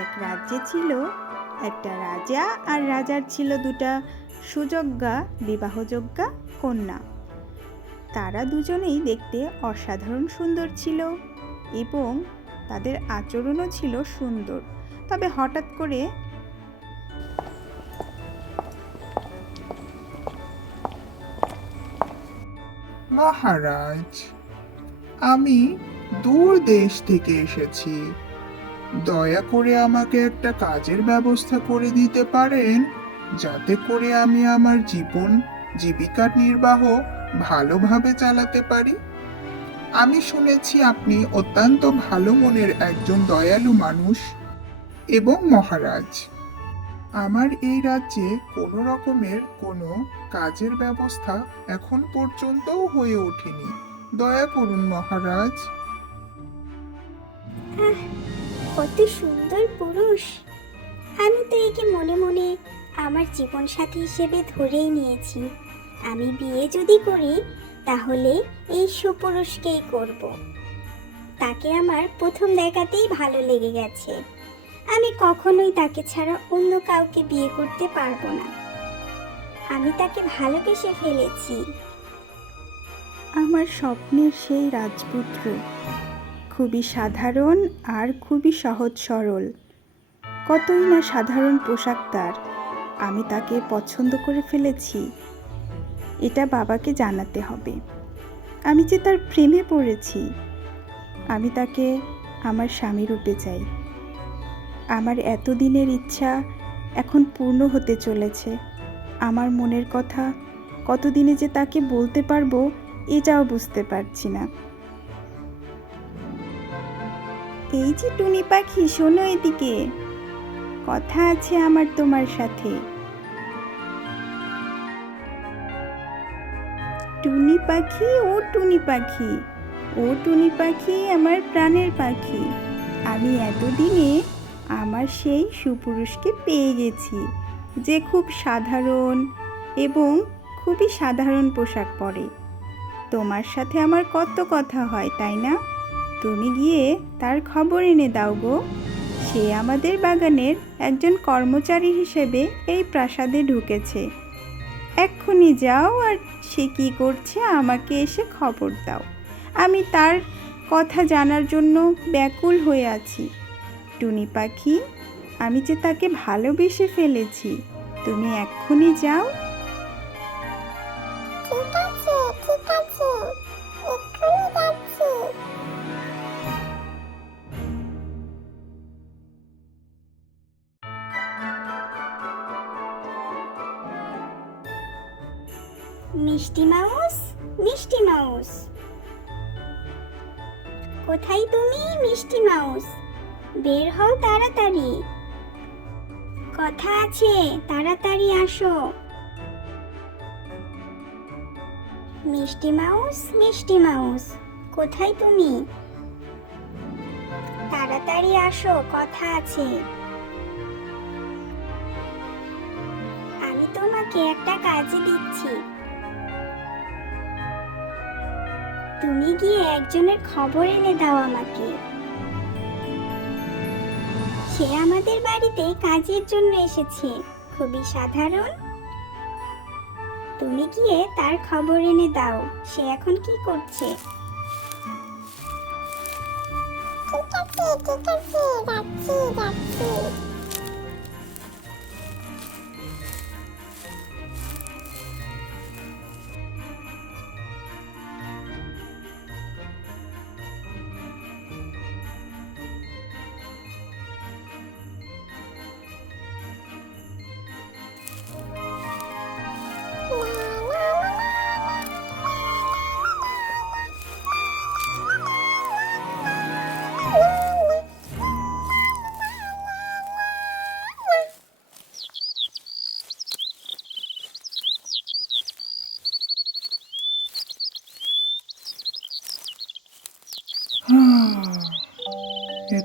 এক রাজ্যে ছিল একটা রাজা আর রাজার ছিল দুটা সুযোগ্যা, বিবাহযোগ্যা কন্যা। তারা দুজনেই দেখতে অসাধারণ সুন্দর ছিল এবং তাদের আচরণও ছিল সুন্দর। তবে হঠাৎ করে মহারাজ, আমি দূর দেশ থেকে এসেছি। দয়া করে আমাকে একটা কাজের ব্যবস্থা করে দিতে পারেন, যাতে করে আমি আমার জীবন, জীবিকা নির্বাহ ভালোভাবে চালাতে পারি। আমি শুনেছি আপনি অত্যন্ত ভালো মনের একজন দয়ালু মানুষ এবং মহারাজ। আমার এই রাজ্যে কোনো রকমের কোনো কাজের ব্যবস্থা এখন পর্যন্তও হয়ে ওঠেনি। দয়া করুন মহারাজ। কত সুন্দর পুরুষ। আমি তো একে মনে মনে আমার জীবন সাথী হিসেবে ধরেই নিয়েছি। আমি বিয়ে যদি করি, তাহলে এই সুপুরুষকেই করব। তাকে আমার প্রথম দেখাতেই ভালো লেগে গেছে। আমি কখনোই তাকে ছাড়া অন্য কাউকে বিয়ে করতে পারব না। আমি তাকে ভালোবেসে ফেলেছি। আমার স্বপ্নের সেই রাজপুত্র। খুবই সাধারণ আর খুবই সহজ সরল। কতই না সাধারণ পোশাক তার, আমি তাকে পছন্দ করে ফেলেছি, এটা বাবাকে জানাতে হবে। আমি যে তার প্রেমে পড়েছি, আমি তাকে আমার স্বামী রূপে চাই। আমার এতদিনের ইচ্ছা এখন পূর্ণ হতে চলেছে। আমার মনের কথা কতদিনে যে তাকে বলতে পারব এটাও বুঝতে পারছি না। এই যে টুনি পাখি, শোনো এদিকে। কথা আছে আমার তোমার সাথে। টুনি পাখি, ও টুনি পাখি। ও টুনি পাখি আমার প্রাণের পাখি। আমি এতদিনে আমার সেই সুপুরুষকে পেয়ে গেছি, যে খুব সাধারণ এবং খুবই সাধারণ পোশাক পরে। তোমার সাথে আমার কত কথা হয়, তাই না? তুমি গিয়ে তার খবর এনে দাও গো। সে আমাদের বাগানের একজন কর্মচারী হিসেবে এই প্রাসাদে ঢুকেছে। এক্ষুনি যাও আর সে কি করছে আমাকে এসে খবর দাও। আমি তার কথা জানার জন্য ব্যাকুল হয়ে আছি। টুনি পাখি, আমি যে তাকে ভালোবেসে ফেলেছি, তুমি এক্ষুনি যাও। মিষ্টি মাউস? মিষ্টি মাউস। কোথায় তুমি মিষ্টি মাউস? বের হও তাড়াতাড়ি। কথা আছে, তাড়াতাড়ি আসো। মিষ্টি মাউস মিষ্টি মাউস, কোথায় তুমি? তাড়াতাড়ি আসো, কথা আছে। আমি তোমাকে একটা কাজে দিচ্ছি। তুমি গিয়ে একজনের খবর এনে দাও আমাকে। সে আমাদের বাড়িতে কাজের জন্য এসেছে। খুবই সাধারণ। তুমি গিয়ে তার খবর এনে দাও। সে এখন কি করছে? ঠিক আছে ঠিক আছে যাচ্ছি যাচ্ছি।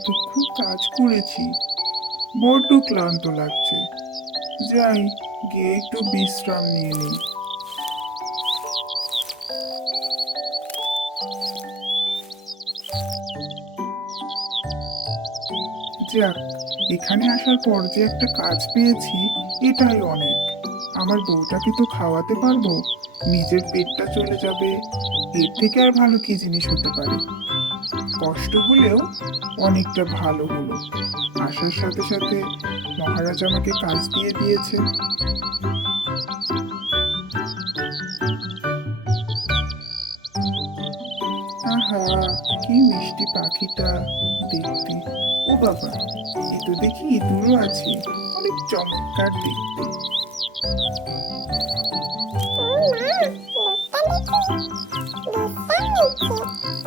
এতক্ষণ কাজ করেছি, বড্ড ক্লান্ত লাগছে। যাই, গিয়ে একটু বিশ্রাম নিয়ে নিই। যাক, এখানে আসার পর যে একটা কাজ পেয়েছি, এটাই অনেক। আমার বউটাকে তো খাওয়াতে পারব, নিজের পেটটা চলে যাবে, এর থেকে আর ভালো কি জিনিস হতে পারে? কষ্ট হলেও অনেকটা ভালো হলো। আসার সাথে সাথে মহারাজ আমাকে কাজ দিয়ে দিয়েছে। আহা, কি মিষ্টি পাখিটা দেখতে। ও বাবা, এ তো দেখি ইঁদুরও আছে। অনেক চমৎকার দেখতে। প্রিন্সেস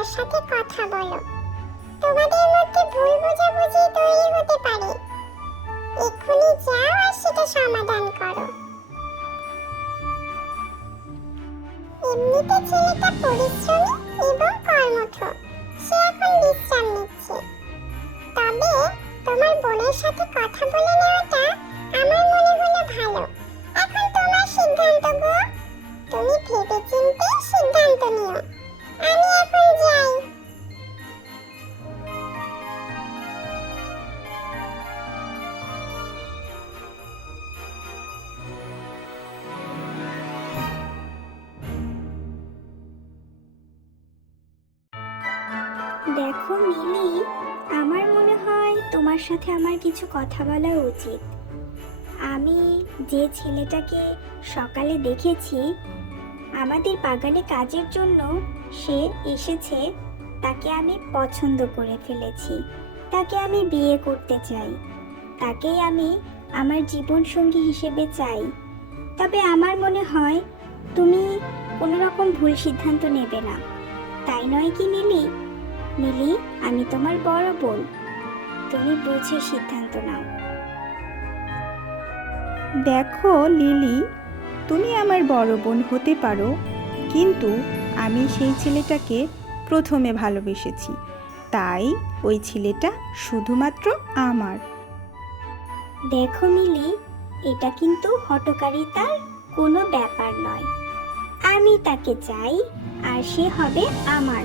তার সাথে কথা বলো। তোমাদের মধ্যে ভুল বোঝাবুঝি তৈরি হতে পারে। এক্ষুনি যাও আর সেটা সমাধান করো। এমনিতে ছেলেটা পরিশ্রমী এবং কর্মঠ। সে এখন বিশ্রাম নিচ্ছে। তবে তোমার বোনের সাথে কথা বলে নেওয়াটা আমার মনে হলো ভালো। এখন তোমার সিদ্ধান্ত গো। তুমি ভেবে চিন্তে সিদ্ধান্ত নিও। মিলি, আমার মনে হয় তোমার সাথে আমার কিছু কথা বলা উচিত। আমি যে ছেলেটাকে সকালে দেখেছি, আমাদের বাগানে কাজের জন্য সে এসেছে, তাকে আমি পছন্দ করে ফেলেছি। তাকে আমি বিয়ে করতে চাই। তাকেই আমি আমার জীবনসঙ্গী হিসেবে চাই। তবে আমার মনে হয়, তুমি কোনো রকম ভুল সিদ্ধান্ত নেবে না। তাই নয় কি মিলি? মিলি আমি তোমার বড় বোন। তুমি বুঝে সিদ্ধান্ত নাও। দেখো লিলি তুমি আমার বড় বোন হতে পারো কিন্তু আমি সেই ছেলেটাকে প্রথমে ভালোবেসেছি। তাই ওই ছেলেটা শুধুমাত্র আমার। দেখো মিলি এটা কিন্তু হটকারিতার কোনো ব্যাপার নয়। আমি তাকে চাই আর সে হবে আমার।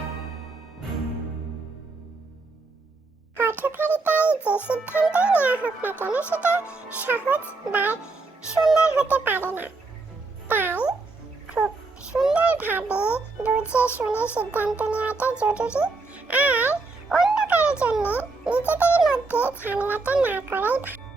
হোক না কেন সেটা সহজ বা সুন্দর হতে পারে না। তাই খুব সুন্দরভাবে বুঝে শুনে সিদ্ধান্ত নেওয়াটা জরুরি আর অন্য কারোর জন্য নিজেদের মধ্যে ঝামেলাটা না করাই ভালো।